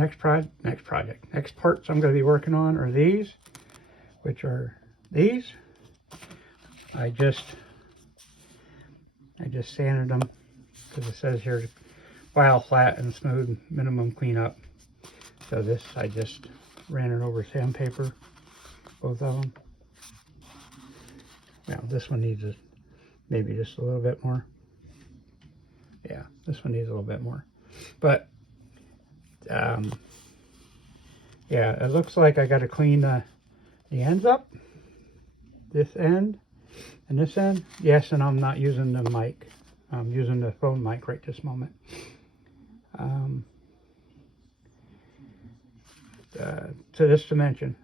next parts I'm going to be working on are these, which are these. I just sanded them because it says here file flat and smooth minimum cleanup. So this, I just ran it over sandpaper, both of them. Now this one needs maybe just a little bit more. Yeah, this one needs a little bit more. But yeah, it looks like I got to clean the ends up. This end and this end. Yes, and I'm not using the mic. I'm using the phone mic right this moment. To this dimension.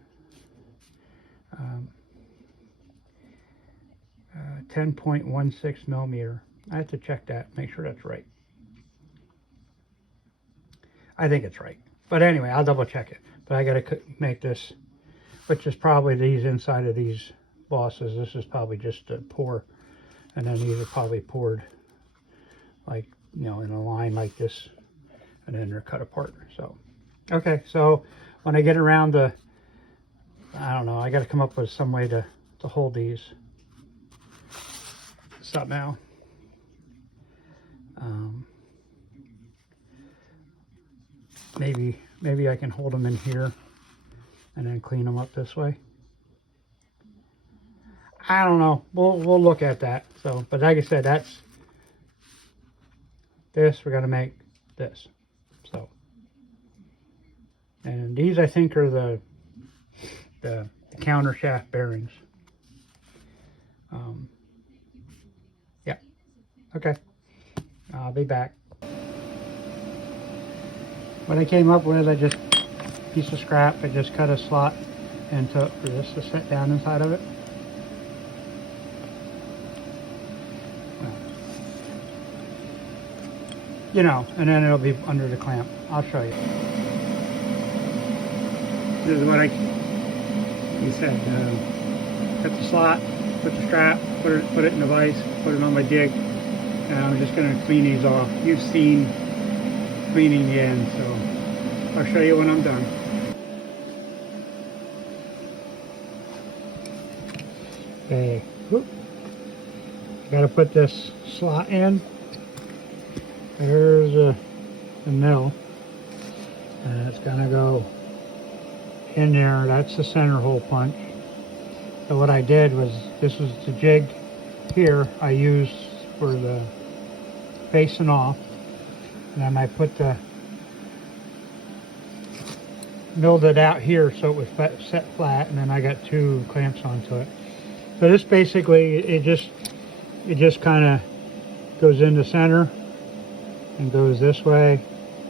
10.16 millimeter. I have to check that, make sure that's right. I think it's right. But anyway, I'll double check it. But I got to make this, which is probably these inside of these bosses. This is probably just a pour. And then these are probably poured like, you know, in a line like this. And then they're cut apart. So, okay. So when I get around to, I don't know, I got to come up with some way to hold these somehow. Maybe I can hold them in here and then clean them up this way. I don't know. We'll look at that. So, but like I said, that's this. We're gonna make this. So, and these I think are the counter shaft bearings. Yeah. Okay. I'll be back. What I came up with, I just piece of scrap. I just cut a slot into it for this to sit down inside of it. Well, you know, and then it'll be under the clamp. I'll show you. This is what he said. Cut the slot, put the strap, put it in the vise, put it on my jig, and I'm just going to clean these off. You've seen cleaning the end, so I'll show you when I'm done. Okay, got to put this slot in. There's the mill, and it's gonna go in there. That's the center hole punch. So what I did was, this was the jig here I used for the facing off, and then I put milled it out here so it was set flat, and then I got two clamps onto it. So this basically, it just kind of goes in the center and goes this way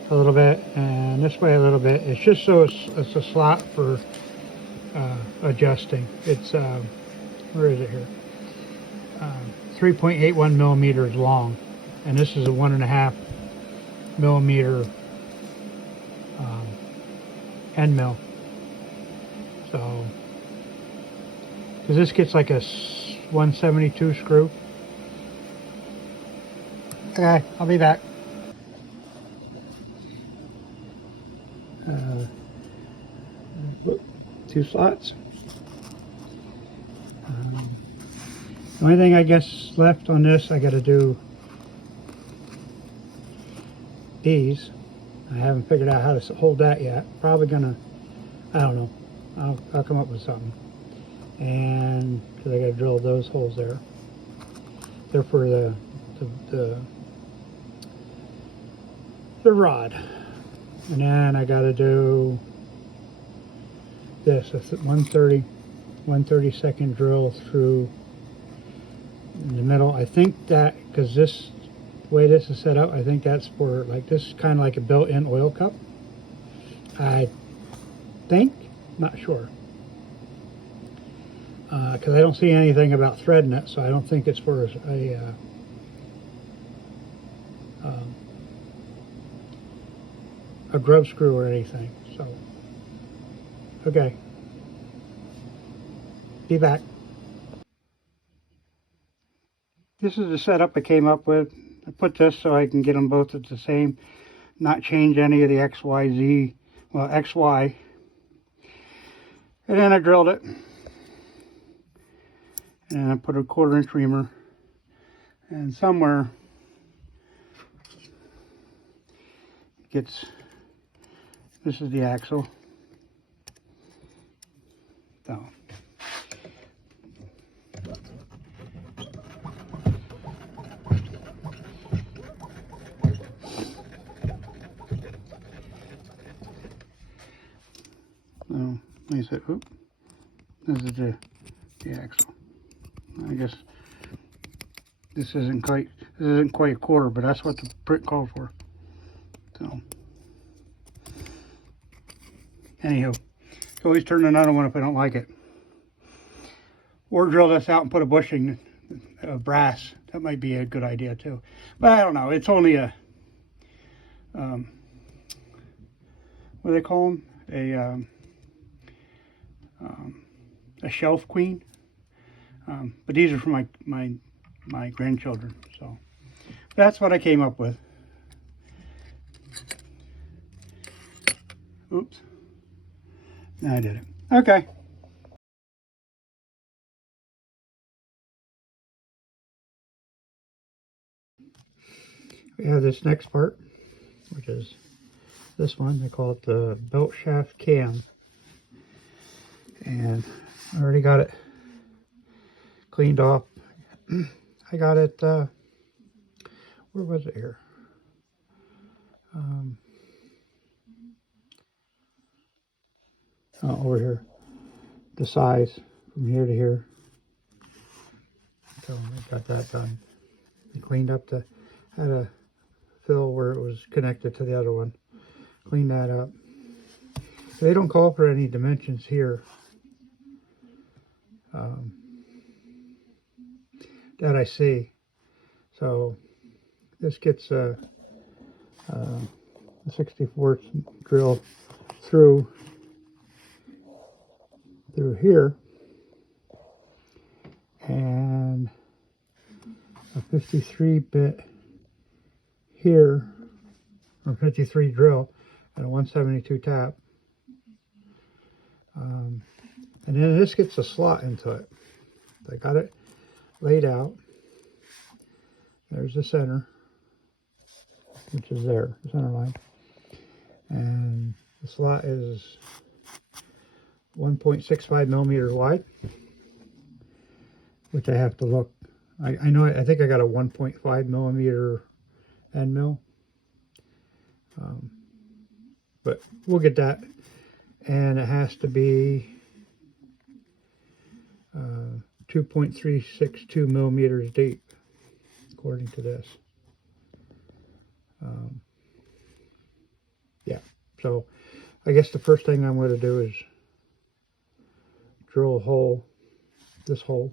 a little bit and this way a little bit. It's just so it's a slot for adjusting. It's where is it here? 3.81 millimeters long, and this is a 1.5 millimeter end mill. So, because this gets like a 172 screw. Okay, I'll be back. Two slots. The only thing I guess left on this, I got to do these. I haven't figured out how to hold that yet. Probably gonna, I don't know. I'll come up with something. And because I got to drill those holes there. They're for the rod. And then I got to do this. It's 1/32nd drill through in the middle. I think that, because this way this is set up, I think that's for, like, this is kind of like a built-in oil cup. I think, not sure, because I don't see anything about threading it, so I don't think it's for a grub screw or anything. So, okay, be back. This is the setup I came up with. I put this so I can get them both at the same, not change any of the XYZ well, XY. And then I drilled it. And I put a 1/4 inch reamer. And somewhere gets, this is the axle. So. So, like I said, oops, this is the axle. I guess this isn't quite a 1/4, but that's what the print called for. So, anywho, always turn another one if I don't like it. Or drill this out and put a bushing of brass. That might be a good idea too. But I don't know. It's only a, what do they call them? A shelf queen. But these are for my grandchildren. So that's what I came up with. Oops. No, I did it. Okay. We have this next part, which is this one. They call it the belt shaft cam. And I already got it cleaned off. I got it, where was it here? Over here. The size from here to here. So I got that done. I cleaned up had a fill where it was connected to the other one. Clean that up. They don't call for any dimensions here that I see. So this gets a 64 drill through here, and a 53 bit here, or 53 drill, and a 172 tap. And then this gets a slot into it. I got it laid out. There's the center, which is there, the center line. And the slot is 1.65 millimeters wide, which I have to look. I think I got a 1.5 millimeter end mill. But we'll get that. And it has to be 2.362 millimeters deep, according to this. Yeah, so I guess the first thing I'm going to do is drill a hole, this hole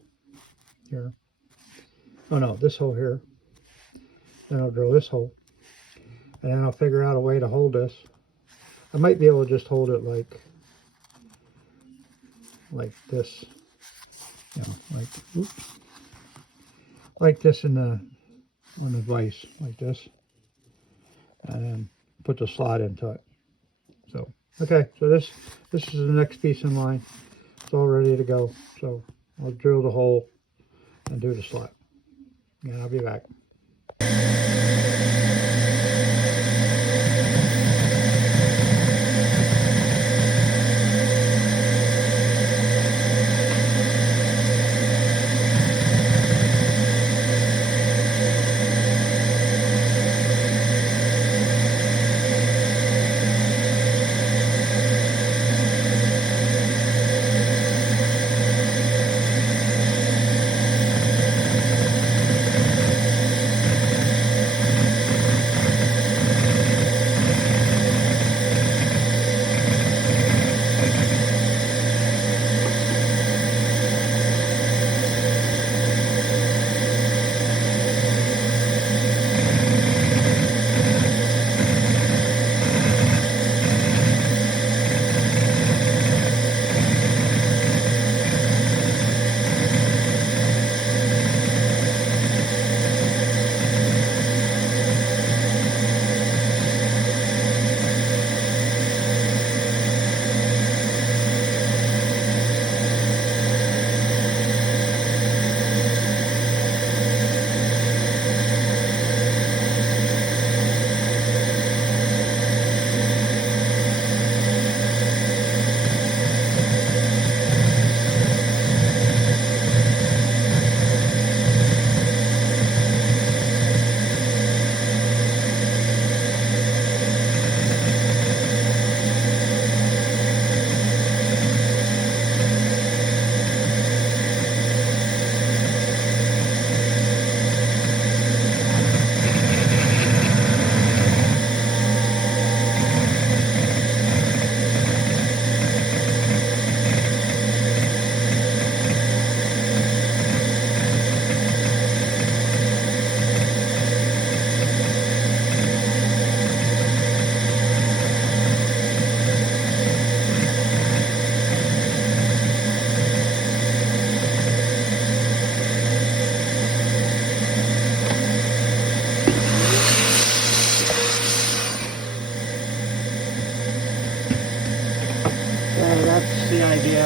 here. Oh no, this hole here. Then I'll drill this hole. And then I'll figure out a way to hold this. I might be able to just hold it like this. You know, like this on the vise, like this. And then put the slot into it. So, okay, so this is the next piece in line. It's all ready to go. So I'll drill the hole and do the slot. And I'll be back. Okay, that's the idea.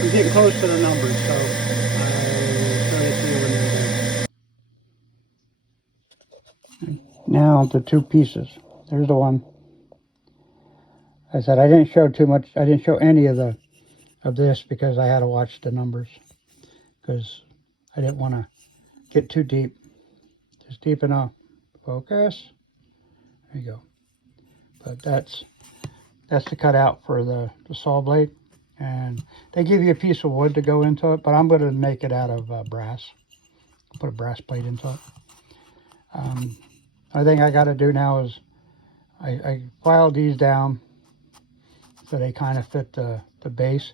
I'm getting close to the numbers, so I'll show you when you're done. Now the two pieces. There's the one. I said I didn't show too much. I didn't show any of this because I had to watch the numbers because I didn't want to get too deep. Just deep enough. Focus. There you go. But that's the cutout for the saw blade, and they give you a piece of wood to go into it, but I'm going to make it out of brass. Put a brass plate into it. I think I got to do now is I filed these down so they kind of fit the base.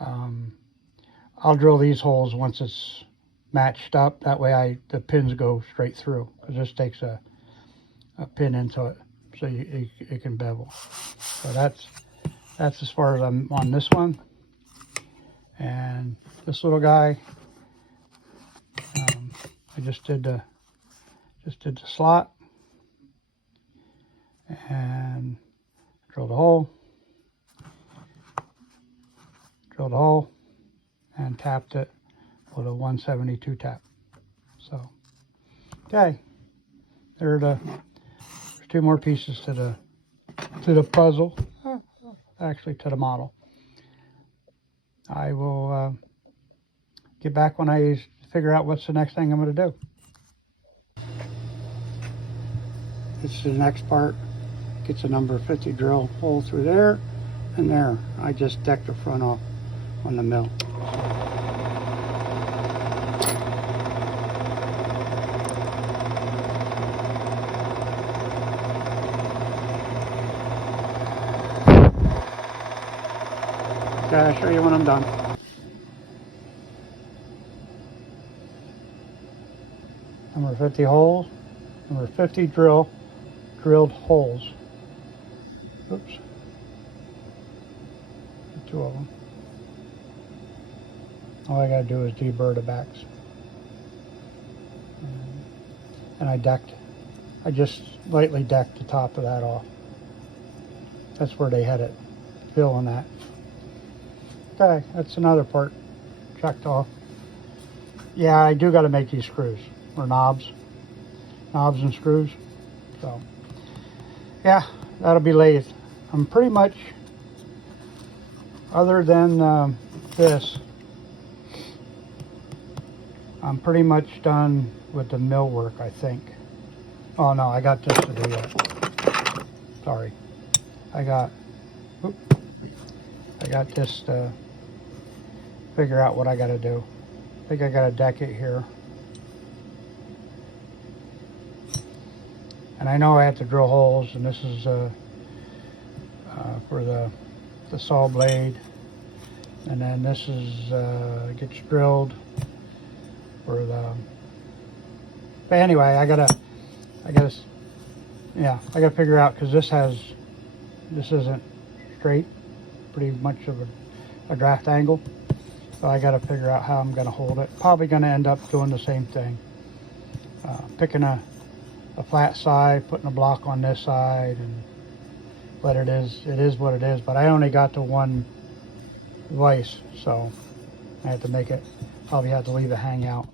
I'll drill these holes once it's matched up. That way the pins go straight through. It just takes a pin into it so it can bevel. So that's as far as I'm on this one. And this little guy, I just did the slot and drilled a hole, and tapped it with a 172 tap. So, okay, there's two more pieces to the puzzle, actually to the model. I will get back when I figure out what's the next thing I'm going to do. This is the next part. Gets a number 50 drill hole through there and there. I just decked the front off on the mill. Okay, I'll show you when I'm done. Number 50 holes, number 50 drilled holes. Oops. Two of them. All I gotta do is deburr the backs. And I just lightly decked the top of that off. That's where they had it, filling that. Okay, that's another part checked off. Yeah, I do got to make these screws, or knobs and screws. So, yeah, that'll be lathe. I'm pretty much, other than this, I'm pretty much done with the mill work, I think. Oh no, I got this to do yet. Sorry. I got this to figure out what I got to do. I think I got to deck it here. And I know I have to drill holes, and this is for the saw blade. And then this is gets drilled for the. But anyway, I gotta figure out, because this isn't straight, pretty much of a draft angle. So I got to figure out how I'm going to hold it. Probably going to end up doing the same thing. Picking a flat side, putting a block on this side, and but it is what it is. But I only got the one vise, so I have to make it. Probably have to leave it hang out.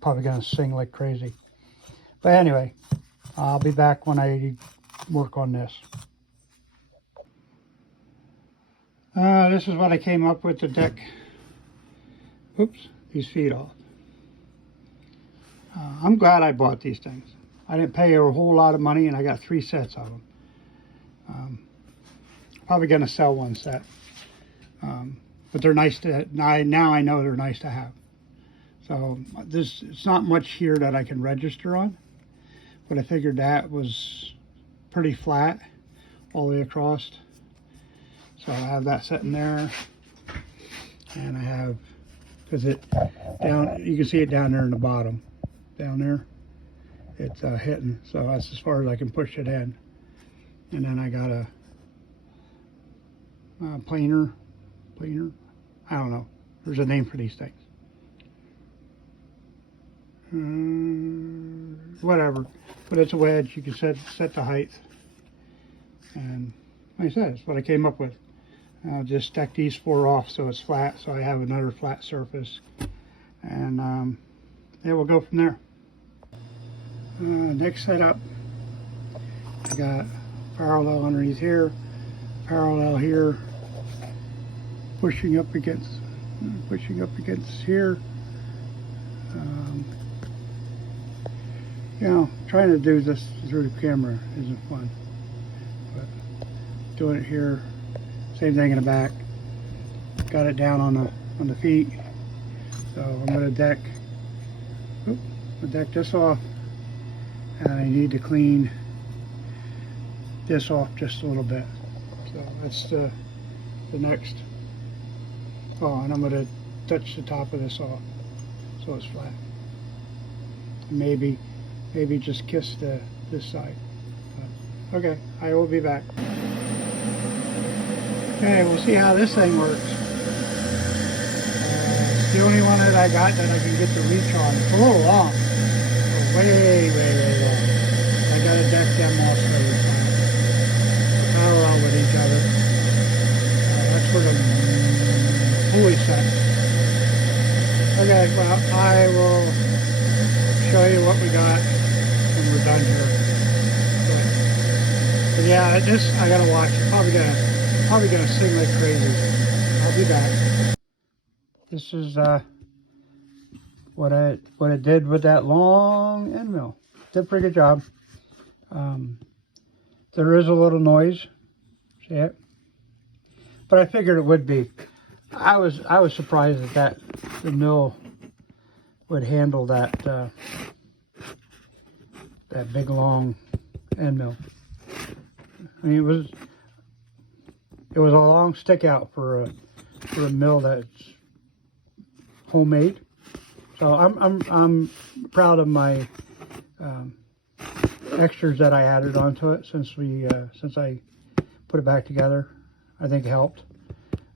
Probably going to sing like crazy. But anyway, I'll be back when I work on this. This is what I came up with to deck. Oops, these feet off. I'm glad I bought these things. I didn't pay a whole lot of money, and I got 3 sets of them. Probably going to sell one set. But they're nice to, now I know they're nice to have. So it's not much here that I can register on, but I figured that was pretty flat all the way across. So I have that sitting there, and I have, because you can see it down there in the bottom, down there, it's hitting, so that's as far as I can push it in. And then I got a planer, I don't know, there's a name for these things. Whatever, but it's a wedge. You can set the height, and like I said, it's what I came up with. I'll just stack these 4 off so it's flat, so I have another flat surface. And yeah, we'll go from there. Next setup, I got parallel underneath here, parallel here, pushing up against here. You know, trying to do this through the camera isn't fun, but doing it here, same thing in the back. Got it down on the feet, so I'm going to deck this off, and I need to clean this off just a little bit. So that's the next. Oh, and I'm going to touch the top of this off so it's flat. Maybe just kiss this side. But, okay, I will be back. Okay, we'll see how this thing works. It's the only one that I got that I can get the reach on. It's a little long. Way long. I gotta deck them all straight. Parallel with each other. That's where the pulley set. Okay, well, I will show you what we got when we're done here. But yeah, this I gotta watch. Probably gonna sing like crazy. I'll be back. This is what it did with that long end mill. Did a pretty good job. There is a little noise. See it? But I figured it would be. I was surprised that the mill would handle that that big long end mill. I mean, it was a long stick out for a mill that's homemade. So I'm proud of my extras that I added onto it since I put it back together. I think it helped.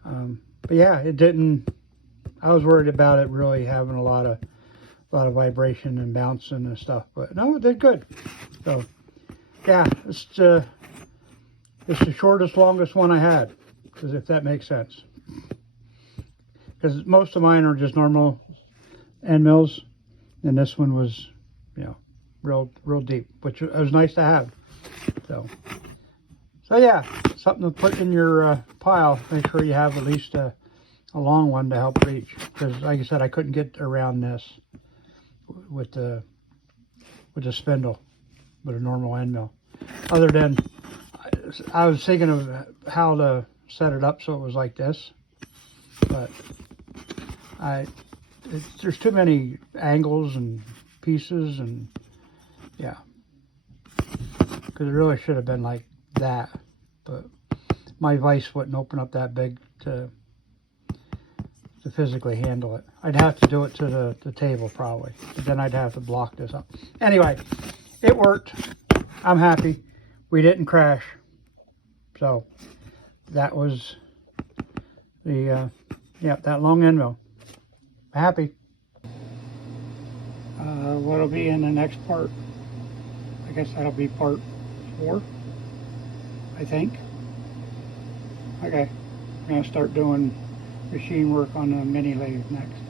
But yeah, it didn't. I was worried about it really having a lot of vibration and bouncing and stuff, but no, it did good. So yeah, it's the shortest, longest one I had, because if that makes sense. Because most of mine are just normal end mills, and this one was, you know, real deep, which was nice to have. So yeah, something to put in your pile. Make sure you have at least a long one to help reach, because like I said, I couldn't get around this with the spindle with a normal end mill. Other than I was thinking of how to set it up so it was like this, but there's too many angles and pieces, and yeah, because it really should have been like that, but my vise wouldn't open up that big to physically handle it. I'd have to do it to the table probably, but then I'd have to block this up. Anyway, it worked. I'm happy. We didn't crash. So that was the that long end mill. Happy. What'll be in the next part? I guess that'll be part 4, I think. Okay, I'm gonna start doing machine work on the mini lathe next.